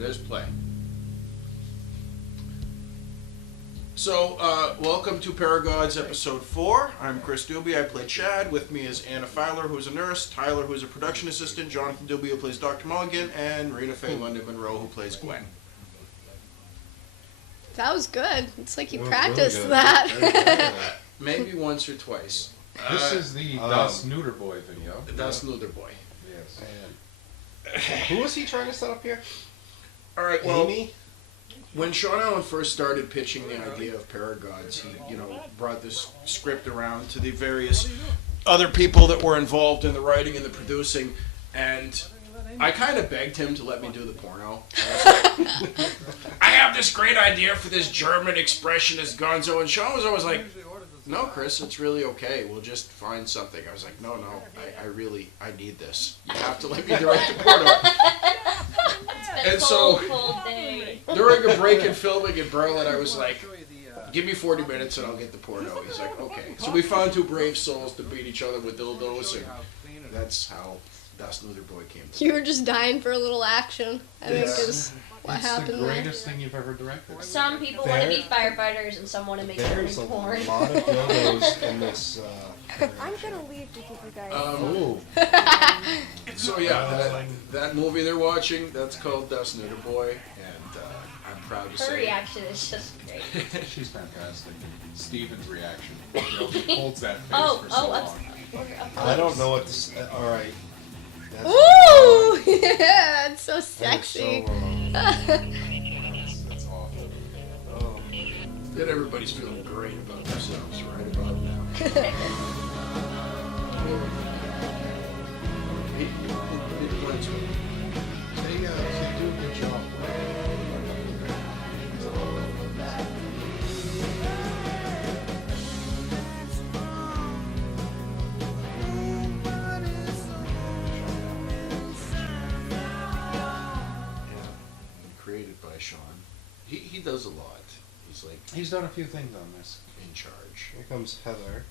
There's play. So, welcome to Paragods episode 4. I'm Chris Dubey. I play Chad. With me is Anna Fowler, who's a nurse, Tyler, who's a production assistant, Jonathan Dubey, who plays Dr. Mulligan, and Rina-Fay Monroe, who plays Gwen. That was good. It's like you practiced really that. Maybe once or twice. This is the Das Neuter Boy video. The Das Neuter Boy. Yes. Who was he trying to set up here? All right, well, Amy? when Sean Allen first started pitching the idea of Paragods, he, brought this script around to the various other people that were involved in the writing and the producing, and I kind of begged him to let me do the porno. I was like, I have this great idea for this German expressionist gonzo, and Sean was always like, no, Chris, it's really okay. We'll just find something. I was like, no, I need this. You have to let me direct the porno. And so, during a break in filming in Berlin, I was like, give me 40 minutes and I'll get the porno. He's like, okay. So we found two brave souls to beat each other with dildos, and that's how Das Neuter Boy came to. You were just dying for a little action, I think is what happened It's the greatest thing you've ever directed. Some people want to be firefighters and some want to make There's a porn. lot of dildos in this. I'm gonna leave to keep you guys. So yeah, that movie they're watching, that's called Das Neuter Boy, and I'm proud to Her say reaction is just great. She's fantastic. Steven's reaction. He holds that face for so long. I don't know what this. All right. Ooh! Yeah, that's so sexy. That's awful. Oh. that everybody's feeling great about themselves right about now. They do a good job. Created by Sean. He does a lot. He's like He's done a few things on this. in charge. Here comes Heather,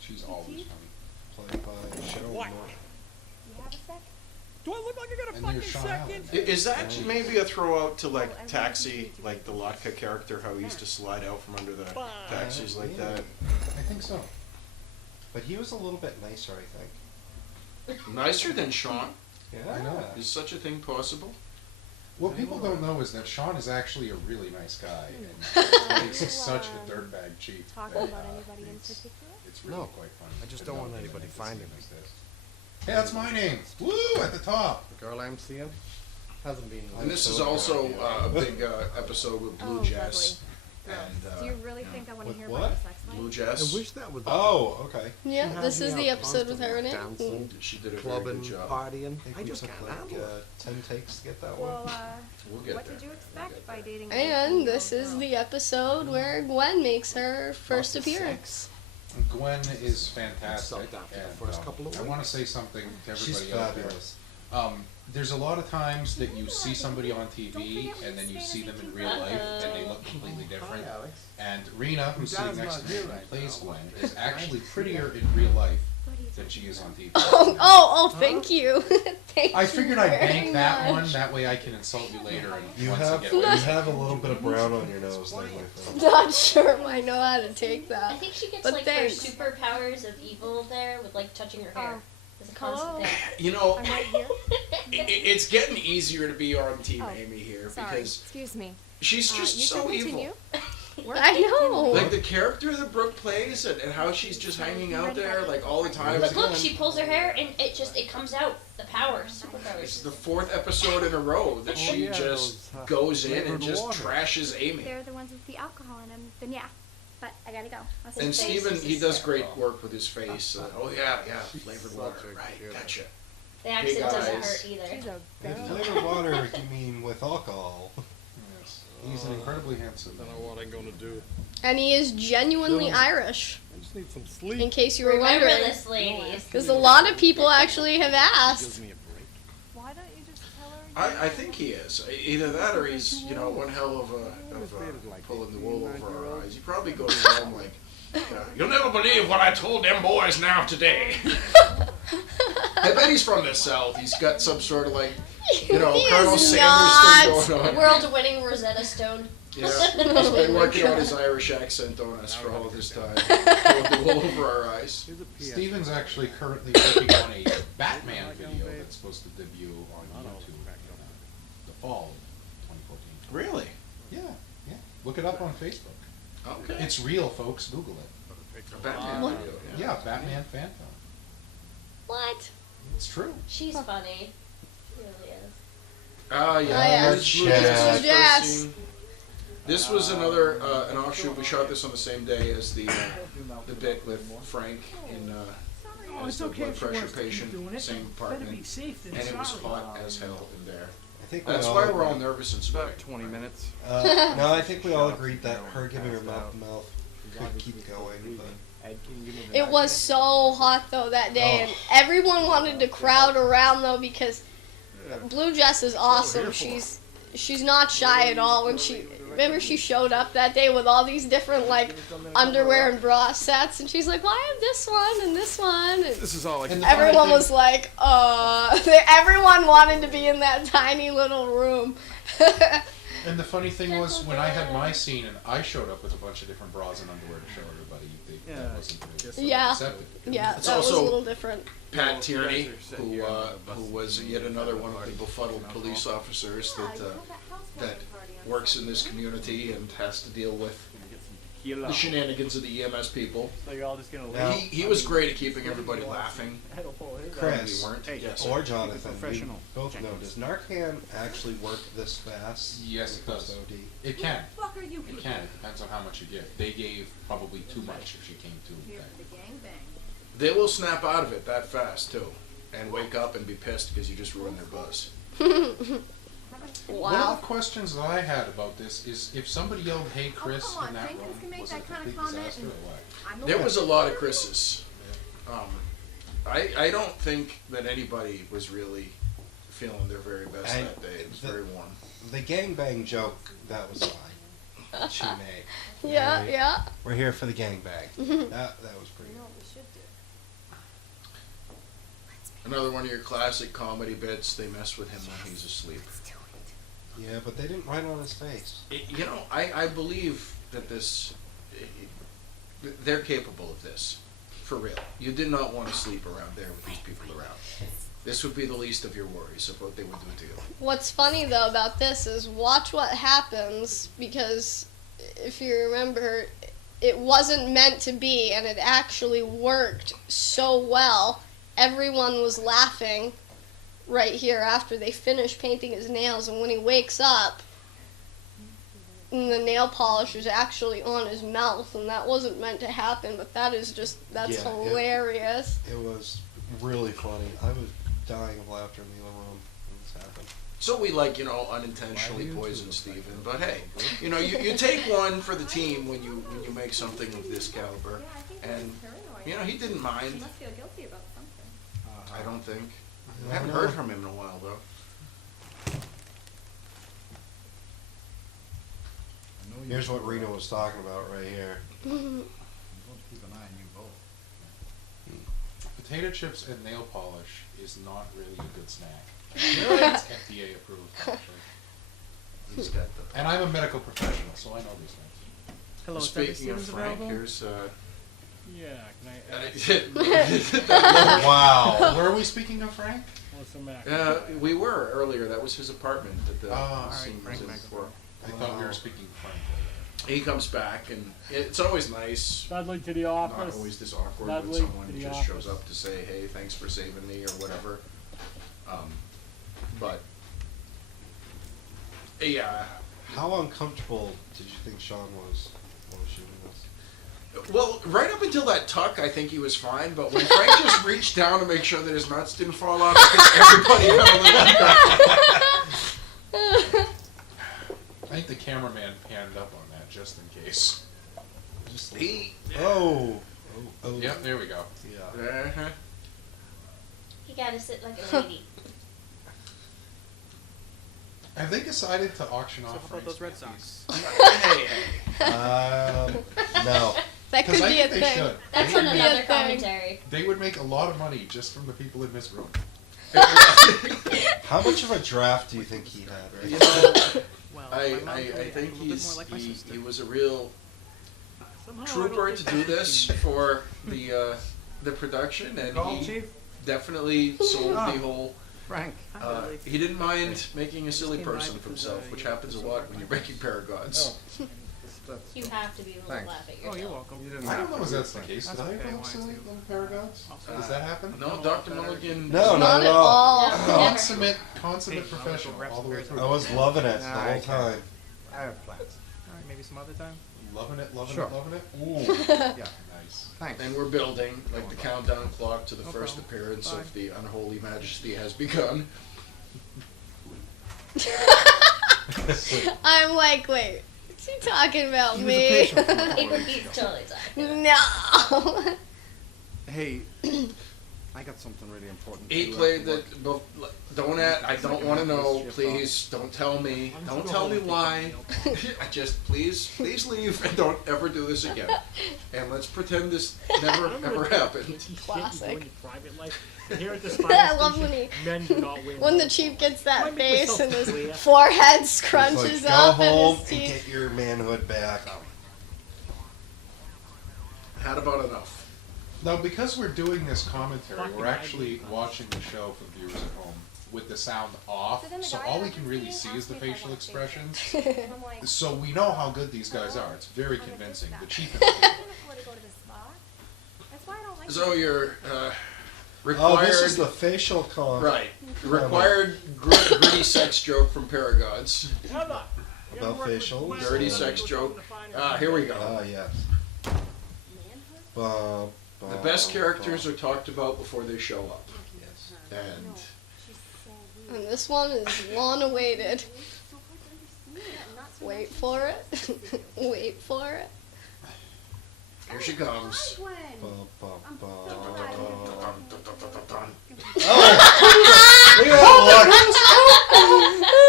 She's always funny. played by Cheryl Moore. You have a sec? Do I look like I got a And fucking there's Sean second? Allen. Is that maybe a throw out to like Taxi, like the Latka character, how he used to slide out from under the taxis like that? I think so. But he was a little bit nicer, I think. Nicer than Sean? Yeah. I know. Is such a thing possible? What people don't know is that Sean is actually a really nice guy, and he's such a dirtbag chief. Talking that, about anybody in particular? It's really No, quite funny. I just to don't know want him anybody and finding see him me. like this. Hey, that's my name. Woo! At the top. The girl I'm seeing hasn't been. And this is also a big episode with Blue Oh, Jess. Gross. And Do you really think I want to With hear what? about your sex life? Blue I Jess, wish that was. Oh, okay. Yeah, She has this me is out the episode with her in constantly it. dancing, she did a very clubbing, good job. partying. I think I we just took can't like handle it. 10 takes to get that Well, one. We'll get what there. did you We'll expect get by there. dating? And this is the episode where Gwen makes her first Lots of appearance. Gwen is fantastic. Sucked after the and, first couple of I want to say something to She's everybody out there. fabulous. There's a lot of times that you see somebody on TV and then you see them in real life and they look completely different. And Rena, who's sitting next to me and plays Gwen, is actually prettier in real life than she is on TV. Oh, thank you. Thank I you figured I'd very bank that much. one, that way I can insult you later and You once have I get you away. have a little bit of brown on your nose there, my friend. Not sure if I know how to take I that. think she gets But like thanks. her superpowers of evil there with like touching her hair. It's a constant Hello? thing. You know, I'm right here. it's getting easier to be on Team Oh, Amy here Sorry, because excuse me. she's just you so can evil. continue. I know. Like the character that Brooke plays and how she's just hanging out there like all the time. But look, she pulls her hair and it comes out. The power, It's superpowers. the 4th episode in a row that she yeah, just those, goes in flavored and just water. trashes Amy. They're the ones with the alcohol in them. Then yeah. But I gotta go. I'll see And you. His face Steven, is he does great hysterical. work with his face. Oh yeah, flavored water. Right, gotcha. The accent doesn't guys. hurt either. She's a With girl. flavored water, you mean with alcohol? Yes. He's an incredibly handsome I man. don't know what I'm gonna do. And he is genuinely Irish, I just need some in sleep. case you were Remember wondering. this, ladies. Because a lot of people actually have asked. Gives me a break. Why don't you just tell her? I think he is. Either that or he's, one hell of a pulling the wool over our eyes. He probably goes home like, You'll never believe what I told them boys now today. I bet he's from the South. He's got some sort of like, He Colonel is Sanders thing going on. World-winning Rosetta Stone. Yeah, he's been working on his Irish accent on us for all of this time. Pulling the wool over our eyes. Steven's actually currently working on a Batman video that's supposed to debut on YouTube in the fall of 2014. Really? Yeah, yeah. Look it up on Facebook. Okay. It's real, folks. Google it. A Batman What? video. Yeah, Batman fan film. What? It's true. She's funny. She really is. Oh yeah. yeah. This was Yes. the Yes. first scene. This was another an offshoot. We shot this on the same day as the bit with Frank in as the blood pressure patient, same apartment, and it was hot as hell in there. I think That's we why all we're all agreed- nervous and About sweating. 20 minutes. No, I think we all agreed that her giving her mouth to mouth could keep going, but It was so hot though that day, Oh. and everyone wanted to crowd around though because Blue Jess is awesome. She's not shy at all. When she showed up that day with all these different like underwear and bra sets, and she's like, "Well, I have this one and this one." And This is all like. And the funny everyone thing- was like, everyone wanted to be in that tiny little room. And the funny thing was, when I had my scene and I showed up with a bunch of different bras and underwear to show everybody, that wasn't really Yeah. accepted. Yeah, It's that was a also- little different. Pat Tierney, who was yet another one of the befuddled police officers that works in this community and has to deal with the shenanigans of the EMS people. So you're all just gonna Now- He was great at keeping everybody laughing. Chris, We weren't. Yes. or Jonathan, we Professional. both know, does Narcan actually work this fast? Yes, it does. OD? It can. Fuck are you It people? can. It depends on how much you give. They gave probably too much if she came to Here that. for the gangbang. They will snap out of it that fast too, and wake up and be pissed because you just ruined their buzz. One of Wow. the questions that I had about this is if somebody yelled, "Hey, Chris," come on, in that Jenkins room, can make was it a that kind of complete comment disaster or and- what? I'm the There one. was a lot of Chris's. I don't think that anybody was really feeling their very best I- that day. It was the- very warm. The gangbang joke, that was fine. She made. Yeah, Right? yeah. We're here for the gangbang. That was pretty. Another one of your classic comedy bits. They mess with him when he's asleep. Yeah, but they didn't write on his face. I believe that they're capable of this. For real. You did not want to sleep around there with these people around. This would be the least of your worries of what they would do to you. What's funny though about this is watch what happens, because if you remember, it wasn't meant to be, and it actually worked so well. Everyone was laughing right here after they finished painting his nails, and when he wakes up, the nail polish is actually on his mouth, and that wasn't meant to happen, but that's Yeah, it- hilarious. It was really funny. I was dying of laughter in the other room when this happened. So we unintentionally poison Steven, but hey, you take one for the team when you make something of this caliber, Yeah, I think and he's paranoid. he didn't He mind. must feel guilty about something. I don't think. I I haven't know. heard from him in a while though. Here's what Rena was talking about right here. Potato chips and nail polish is not really a good snack. It's FDA approved, actually. He's got the. And I'm a medical professional, so I know these things. Hello, Speaking of Frank, here's Yeah, can I Wow. Were we speaking of Frank? what's the Mac? we were earlier. That was his apartment that the Oh, scene was in before. I thought we were speaking Frank. He comes back, and it's always nice. Dudley to the Not office. always this awkward when Dudley someone to the just office. shows up to say, "Hey, thanks for saving me" or whatever. But yeah, How uncomfortable did you think Sean was while shooting this? well, right up until that tuck, I think he was fine. But when Frank just reached down to make sure that his nuts didn't fall off, because everybody had a little. I think the cameraman panned up on that just in case. Just He. oh. Oh. Yep, there we go. Yeah. Uh-huh. You gotta sit like a lady. Have they decided to auction So off how about Frank's those Red panties? Sox? Hey, hey. No. That could Because I be a think they thing. should. That's They from would, another thing. commentary. they would make a lot of money just from the people in this room. How much of a draft do you think he had? Right? You know, Well, I my mom told me think I'm a little bit more like my he sister. was a real Somehow I trooper don't to think do I this can- for the production, and Call, he Chief? definitely sold the whole. Frank. He didn't mind making a silly came by person of because, himself, which yeah, happens a lot when you're making Paragods. You have to be able to Thanks. laugh at Oh, you're yourself. welcome. You didn't I have don't know to if do that's the that. case. Did That's I okay, ever why silly too? on Paragods? Does that happen? No, Dr. Mulligan. No, Not at all. No, Consummate Hey, professional all the way I through. was loving it the Nah, I whole can't. time. I have plans. Alright, maybe some other time. Loving it, loving Sure. it, loving it. Ooh, Yeah. nice. Thanks. And we're building, like the countdown clock to the No first problem. appearance Bye. of the unholy majesty has begun. I'm like, wait, is he talking about He was a me? patient for a He's totally talking. No. Hey, I got something really important. He to do played after the. work. Don't I don't want to know. Please don't tell me. Don't tell me why. Please leave and don't ever do this again. And let's pretend this never ever happened. Classic. Going to private life. Here at this I fire love station, when men do not win. When the chief gets that Why make face and myself his clear? forehead It's scrunches like, go up home and his and teeth. get your manhood back. Had about enough. Now, because we're doing this commentary, we're actually watching the show for viewers at home with the sound off, so all we can really see is the facial expressions. So we know how good these guys are. It's very convincing. The chief in particular. So you're Oh, required. this is the facial con. Right. Required gritty sex joke from Paragods. About facials. Dirty sex joke. Here we go. Ah, yes. The best characters are talked about before they show up. Yes. And And this one is long awaited. Wait for it. Wait for it. here she comes. Look at that look.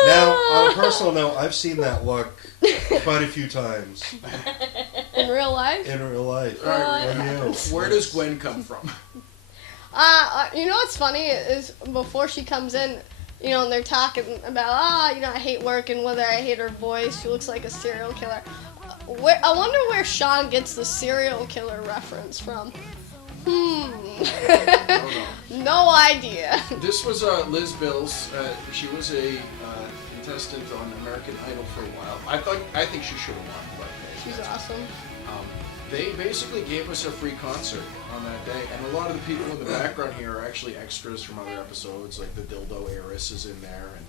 Now, on a personal note, I've seen that look quite a few times In real life. in real life. Alright, From you. Where does Gwen come from? You know what's funny is before she comes in, you know, and they're talking about, you know, I hate working with her, I hate her voice, she looks like a serial killer. I wonder where Sean gets the serial killer reference from. No idea. This was Liz Bills. She was a contestant on American Idol for a while. I think she should have won, but She's awesome. they basically gave us a free concert on that day, and a lot of the people in the background here are actually extras from other episodes, like the dildo heiress is in there, and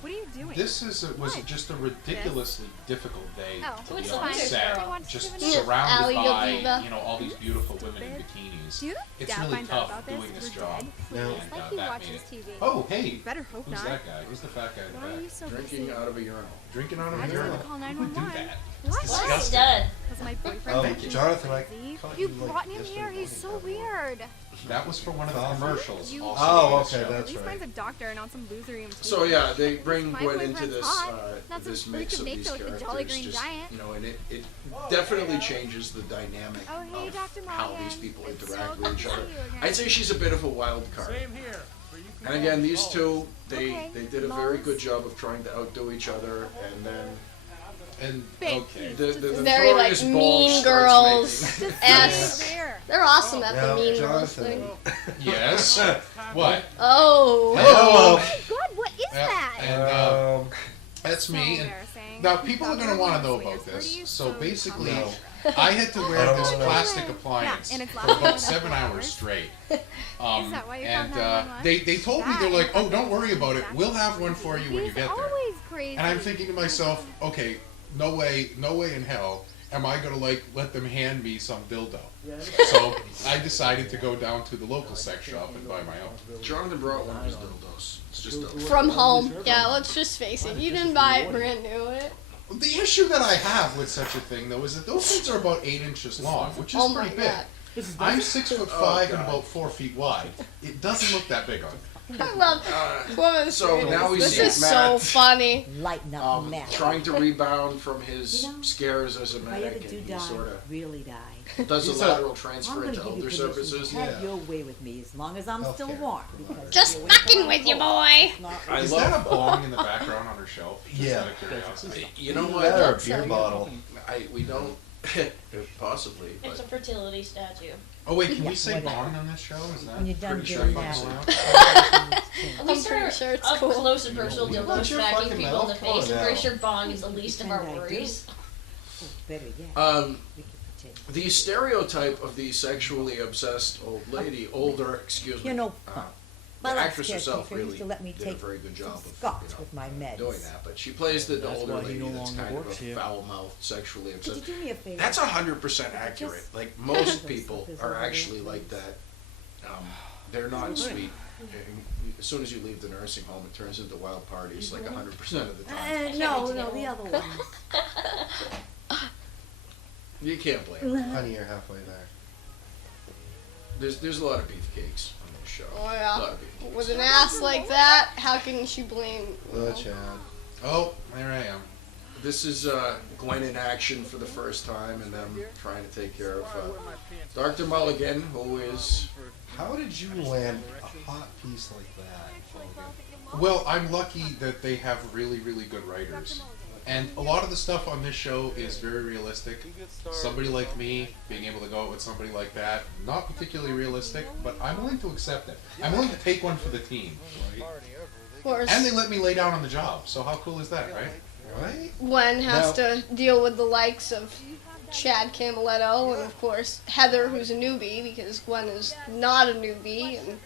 What are you doing? This was just a ridiculously difficult day Oh, to it's be on fine. set, They want to just do it. surrounded Ali by Godiva. all these beautiful women in bikinis. Do you? It's Dad really finds out tough about this? doing this We're job. dead. No. And It's like he that watches made it. TV. Oh, hey, Better hope who's not. that guy? Who's the fat guy in the Why are you back? so drinking busy? out of a urinal. Drinking out of I a just want urinal. to call Who would do 911. that? What? Well, he's Disgusting. done. Because my boyfriend Oh, mentioned Jonathan, I crazy. caught You you, like, brought him yesterday here. He's so morning. weird. That was for one of the Fowler? commercials. You- also Oh, on the okay, show. At that's least right. mine's a doctor and not some loser you So yeah, they bring My Gwen into boyfriend's this hot. Not some this freak mix of of these nature like the Jolly characters, Green just Giant. you know, and it definitely changes the dynamic Oh, hey, of Dr. how Mulligan. these people It's interact so with good each to other. see you again. I'd say she's a bit of a wild card. Same here. Where you can And go. again, these Oh. two, Okay, they did a very Lois. good job of trying to outdo each other, and then And Big okay. the Very, like, notorious mean Bulge starts girls. making- Yes. There. They're awesome at the Now, mean girls Jonathan. thing. Yes. What? Oh. Hello. God, what is Yeah, that? and Um, that's me. So And embarrassing. now people are going to want to know Wait, about where do you this. So sew basically, No. I had to I wear don't this wanna know. plastic appliance Yeah, and it's for lasting about for 7 4 hours hours. straight. Is that why you And called 911? they told me, they're like, oh, don't worry about it. We'll have one for you when you He's get there. always crazy. And I'm thinking to myself, okay, no way in hell am I gonna like let them hand me some dildo. So I decided to go down to the local sex shop and buy my own. Jonathan brought one of his dildos. It's just a From home. Yeah, let's just face it. You didn't buy it brand new. The issue that I have with such a thing though is that those things are about 8 inches long, which is Oh my pretty big. god. I'm 6'5" Oh, and God. about 4 feet wide. It doesn't look that big on me. I love women's so freedom. now we This see is Matt, so funny. Lighten up, Matt. trying to rebound from his You know, scares as a If I medic, ever do and he die, sort of really die, does a He's a- lateral I'm transfer gonna into give you elder permission services. to have Yeah. your way with me as long as I'm still Healthcare. warm. Because Just you're away fucking from with my you, phone. boy. It's not- I Is love that a bong in the background on her shelf? Just Yeah. out of curiosity. You know Either what? that or a That's beer so bottle. We don't possibly, It's a but fertility statue. Oh wait, can we Yeah, say whatever. bong on this show? Is that When you're done pretty sure doing you can that. say it? At I'm least pretty for sure it's up cool. close and personal You dildos want your smacking fucking people in the mouth face. I'm on pretty now. sure bong is the least of our Pretend I do. worries. Oh, better yet, we can pretend. the stereotype of the sexually obsessed old lady, excuse me, You know, the my last actress herself caretaker used really to let me did a take very good job some of scotch with my meds. doing that. But she plays the That's older why he lady no that's longer kind of a works here. foul-mouthed, sexually Could you obsessed. do me a favor? That's 100% accurate. Just Like one of most those people slippers are over there, actually like please. that. They're not sweet. As soon as you leave the nursing home, it turns into wild parties like 100% of the time. No, the other one. You can't blame them. Honey, you're halfway there. There's a lot of beefcakes on this show. Oh A yeah. lot of beefcakes. With an ass like that, how can she blame? Chad. Oh, there I am. This is Gwen in action for the first time, and them trying to take care of Dr. Mulligan, who is. How did you land a hot piece like that, Logan? Well, I'm lucky that they have really, really good writers. And a lot of the stuff on this show is very realistic. Somebody like me, being able to go out with somebody like that, not particularly realistic, but I'm willing to accept it. I'm willing to take one for the team, right? Of course, And they let me lay down on the job, so how cool is that, right? Right? Gwen has Now- to deal with the likes of Chad Camiletto and of course Heather, who's a newbie, because Gwen is not a newbie, and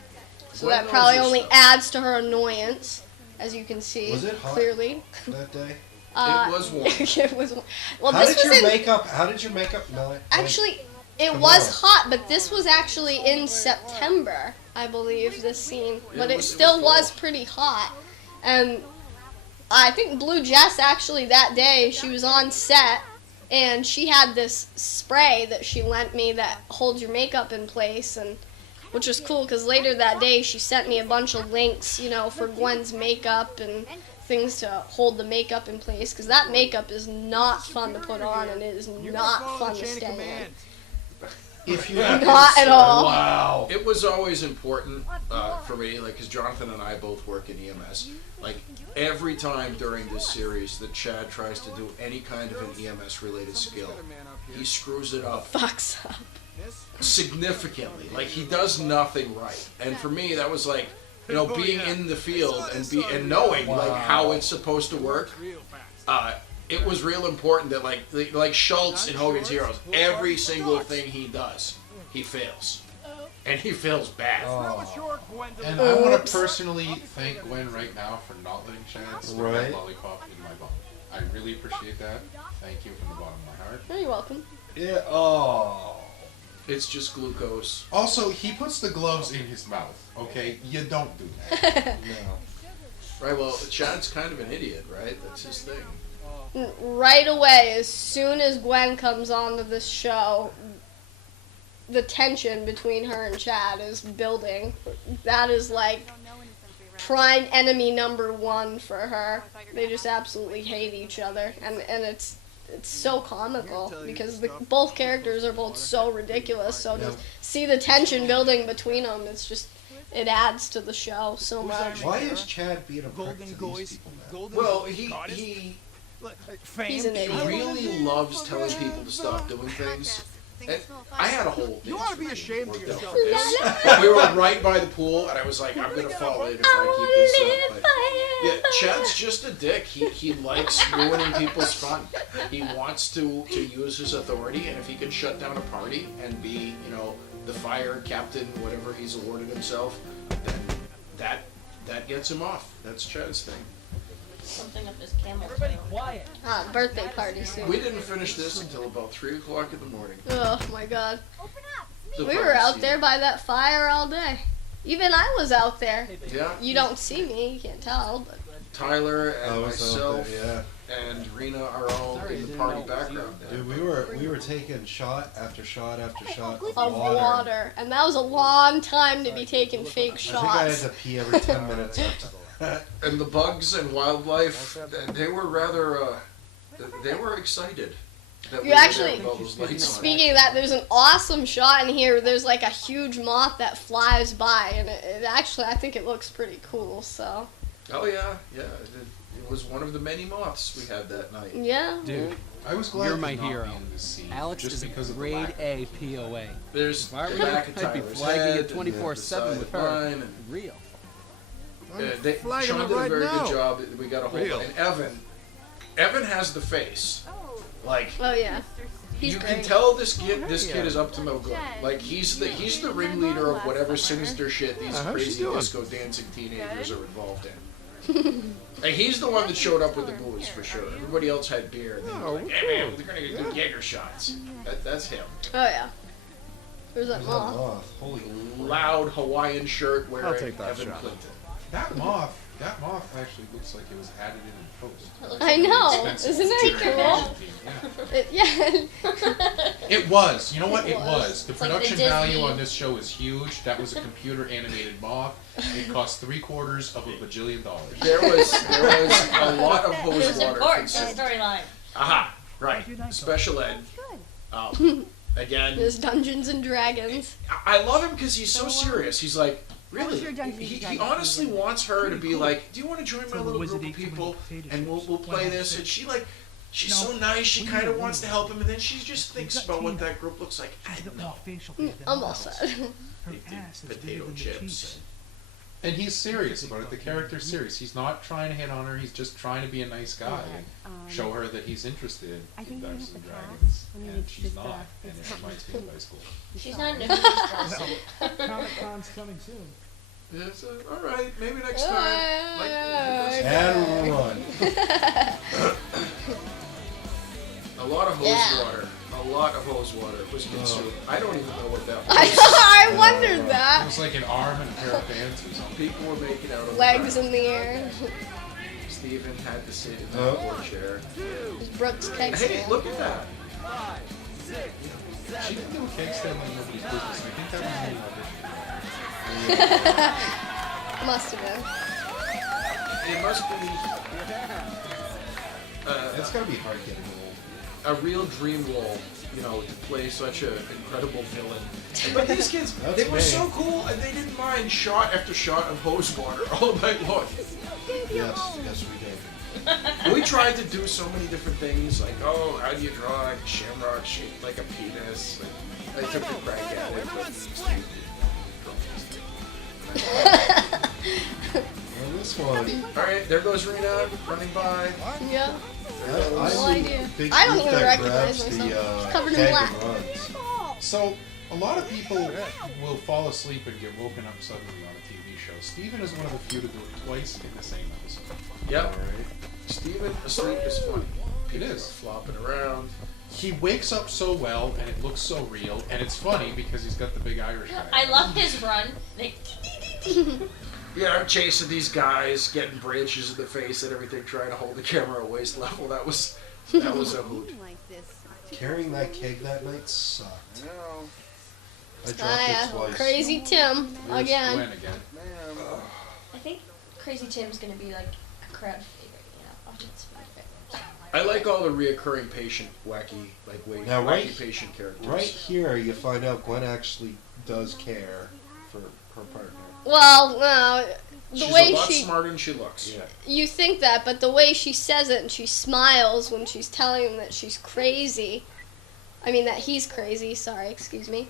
so Gwen that knows probably her only stuff. adds to her annoyance, as you can see Was it hot? clearly. That day? It was warm. It was. Well, How this did was your in. makeup? How did your makeup? No, Actually, it Come was on. hot, but this was actually in September, I believe, this scene. But it was still fall. was pretty hot. And I think Blue Jess actually that day, she was on set, and she had this spray that she lent me that holds your makeup in place, and which was cool because later that day she sent me a bunch of links, for Gwen's makeup and things to hold the makeup in place, because that makeup is not fun to put on, and it is not fun to stay in. If you Not at all. Wow. It was always important for me, like, because Jonathan and I both work in EMS. Like, every time during this series that Chad tries to do any kind of an EMS-related skill, he screws it up Fucks up. significantly. Like, he does nothing right. And for me, that was like, being in the field and knowing like how it's supposed to work. It was real important that like Schultz in Hogan's Heroes, every single thing he does, he fails, and he fails bad. And I want to personally thank Gwen right now for not letting Chad stick Right. that lollipop in my bum. I really appreciate that. Thank you from the bottom of my heart. Oh, you're welcome. Yeah. Oh. It's just glucose. Also, he puts the gloves in his mouth, okay? You don't do that. No. Right, well, Chad's kind of an idiot, right? That's his thing. Right away, as soon as Gwen comes onto this show, the tension between her and Chad is building. That is like prime enemy number one for her. They just absolutely hate each other, and it's so comical because both characters are both so ridiculous. So to see the tension building between them, it adds to the show so much. Why is Chad being a prick Golden to these Goys. people now? Golden Well, he He's an idiot. really loves telling people to stop doing things. And I had a whole You ought to be ashamed of worked out yourself. for this. We were right by the pool, and I was like, I'm gonna fall in if I keep this up. But yeah, Chad's just a dick. He likes ruining people's fun. He wants to use his authority, and if he can shut down a party and be, the fire captain, whatever he's awarded himself, then that gets him off. That's Chad's thing. Something up his camel toe. Birthday party soon. We didn't finish this until about 3 o'clock in the morning. Oh my god. The We were party out scene. there by that fire all day. Even I was out there. Yeah. You don't see me, you can't tell, but Tyler I and was out myself there, yeah. and Rena are all in the party background. Dude, we were taking shot after shot after shot of of water. And that was a long time to be taking fake I think I had shots. to pee every 10 minutes after that. And the bugs and wildlife, they were rather, they were excited. That You we were actually- there with all those lights on. Speaking of that, there's an awesome shot in here where there's like a huge moth that flies by, and it actually, I think it looks pretty cool, so. Oh yeah, yeah. It was one of the many moths we had that night. Yeah. Dude, I was glad You're to my not hero. be in this scene. Alex just is a because of the grade lack of A POA. There's Why the would back of I'd be Tyler's flagging head, it 24/7 with her. And, Real. Sean flagging did it a right very now. good job. We got a hold Real. of and Evan has the face. Like Oh yeah. He's you great. can tell this kid is up to no good. Like he's the ringleader of whatever sinister shit these how's she crazy doing? disco dancing teenagers are involved in. Like he's the one that showed up with the booze for sure. Everybody else had beer. And they were like, hey man, they're gonna do Jaeger shots. That's him. Oh yeah. There's that Where's that moth. moth? Holy Loud Hawaiian shirt wearing take that Evan shot. Clinton. That moth actually looks like it was added in post. I know. Expensive Isn't it computer cool? animation team, yeah. Yeah. It was. You know what? It It was. The It's like the production Disney- value on this show is huge. That was a computer animated moth. It cost $750 of $1 bajillion. There was a lot of It hose was water important to the consumed. storyline. Aha, right. Special ed. Again, There's Dungeons and Dragons. I love him because he's so serious. He's like, really? your Dungeons He and honestly wants her to be like, do you want to join my So little was group it of people and we'll play Well, this? that's And it. she's so nice. She kind of wants to help him, and then she just thinks about what that group looks like. I don't know. I'm all set. Her They do ass is bigger potato than the chips. cheese. And he's serious about it. The character's serious. He's not trying to hit on her. He's just trying to be a nice guy and show her that he's interested I in think you Dungeons have and to pass Dragons. when you And reach she's this, not. And this it reminds me of high school. She's not in a movie Comic Con's coming soon. Yes, all right, maybe next time. Like, and run. a lot of hose Yeah. water. A lot of hose water was consumed. I don't even know what that was. I wondered It that. was like an arm and a pair of pants or something. People were making out on Legs the in the air. ground. Steven had to sit in Oh. that poor chair. There's Brooks keg Hey, stand. look at that. She didn't do a cake stand like nobody's business. I think that was in the audition. Must have been. It must be It's gotta be hard getting old. a real dream role, you know, to play such an incredible villain. But these kids, That's they were me. so cool, and they didn't mind shot after shot of hose water all night long. Yes, we did. We tried to do so many different things, like, oh, how do you draw a shamrock shaped like a penis? Like, I took a crack at it, but Well, this one, all right, there goes Rena running by. Yeah. I No see idea. big I don't group even that recognize grabs myself. the Covered in keg black. and runs. So, a lot of people will fall asleep and get woken up suddenly on a TV show. Steven is one of the few to do it twice in the same episode. Yep. Alright. Steven asleep is funny. It People is. are flopping around. He wakes up so well, and it looks so real, and it's funny because he's got the big Irish guy. I love his run. Like, Yeah, I'm chasing these guys, getting branches in the face and everything, trying to hold the camera at waist level. That was a hoot. Carrying that keg that night sucked. I dropped Ah, it twice. Crazy Tim Where's again. Gwen again? I think Crazy Tim's gonna be like a crowd favorite, you know, audience favorite. I like all the reoccurring patient, wacky, like Now, wacky right- patient characters. Right here, you find out Gwen actually does care for her partner. Well, no. The She's way a lot she, smarter than she looks. Yeah. you think that, but the way she says it and she smiles when she's telling him that she's crazy. I mean that he's crazy. Sorry, excuse me.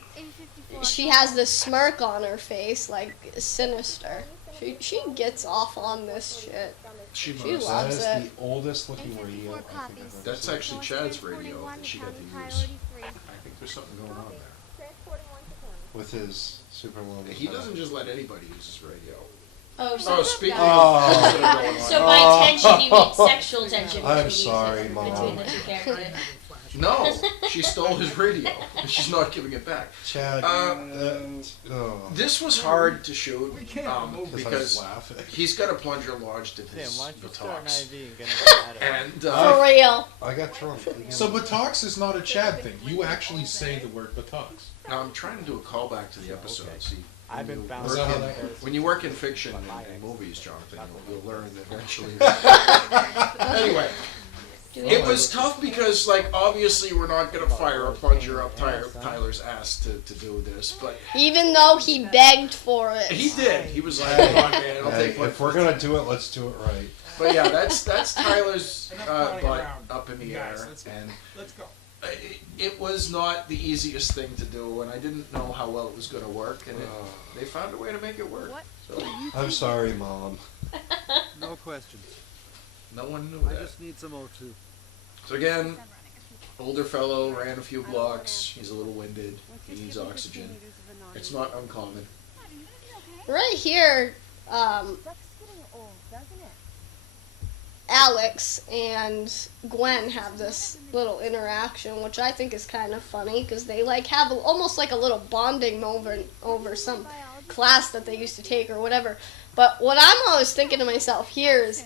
She has this smirk on her face, like sinister. She gets off on this shit. She She must. That loves is it. the oldest looking radio I think I've ever That's seen. actually Chad's radio that she got to use. I think there's something going on there. With his super long. He doesn't just let anybody use his radio. Oh, so, Oh, speaking Oh. of things that are going on. so by tension you mean sexual tension I'm between sorry, you, Mom. between the two characters. No, she stole his radio, and she's not giving it back. Chad, This was hard to shoot because I was because laughing. he's got a plunger lodged in his Damn, why don't you start an buttocks. IV and get it out of And For real. I got drunk. So buttocks is not a Chad thing. You actually say the word buttocks. now I'm trying to do a callback to the episode. See, I've been when you bouncing work how in- that works? when you work in fiction and movies, Jonathan, you'll learn that eventually. Anyway, It was tough because, like, obviously we're not gonna fire a plunger up Tyler's ass to do this, but Even though he begged for it. he did. He was like, "Come on, man, I'll Hey, take one." if we're gonna do it, let's do it right. But yeah, that's Tyler's butt up in the air, and Let's go. it was not the easiest thing to do, and I didn't know how well it was gonna work, and they found a way to make it work. So I'm sorry, Mom. No questions. no one knew I that. just need some O2. So again, older fellow, ran a few blocks. He's a little winded. He needs oxygen. It's not uncommon. Right here, Alex and Gwen have this little interaction, which I think is kind of funny because they like have almost like a little bonding over some class that they used to take or whatever. But what I'm always thinking to myself here is,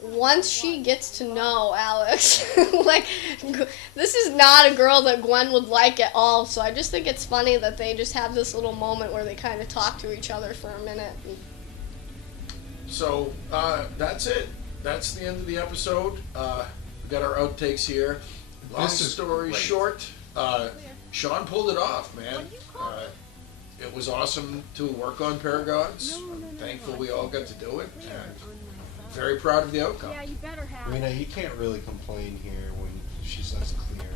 once she gets to know Alex, like, this is not a girl that Gwen would like at all. So I just think it's funny that they just have this little moment where they kind of talk to each other for a minute. So that's it. That's the end of the episode. We got our outtakes here. Long This is story great. short, Sean pulled it off, man. It was awesome to work on Paragods. I'm thankful we all got to do it, and very proud of the outcome. Yeah, you better have. Rena, you can't really complain here when she says clear.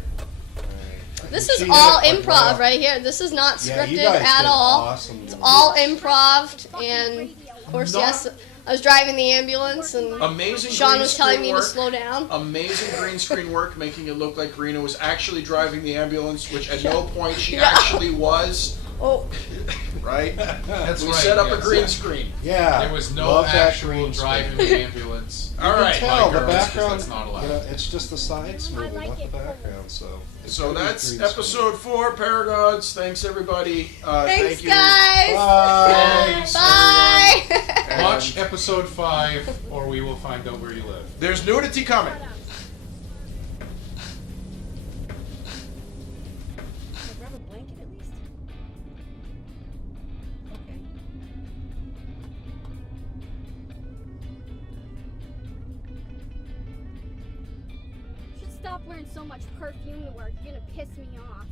Right. This She is hit all it, like, improv raw. right here. This is not Yeah, you scripted guys at did all. awesome. It's all improv, and of course, yes, I was driving the ambulance, and Amazing Sean green was telling me screen to work. slow down. Amazing green screen work, making it look like Rena was actually driving the ambulance, which at no point she Yeah. actually was. Oh, Right? That's We right. set up yes. a green screen. Yeah. There was no love that actual green driving screen. the ambulance. All right. Tell My the girls, 'cause background. that's not allowed. You know, it's just the sides moving, like not the it. background. So. it's So gonna be that's green screen. episode 4, Paragods. Thanks everybody. thanks, Thank you. guys. Bye. Thanks, Bye. And Watch episode 5, or we will find out where you live. There's nudity coming. Grab a blanket at least. Okay. You should stop wearing so much perfume to work. You're gonna piss me off.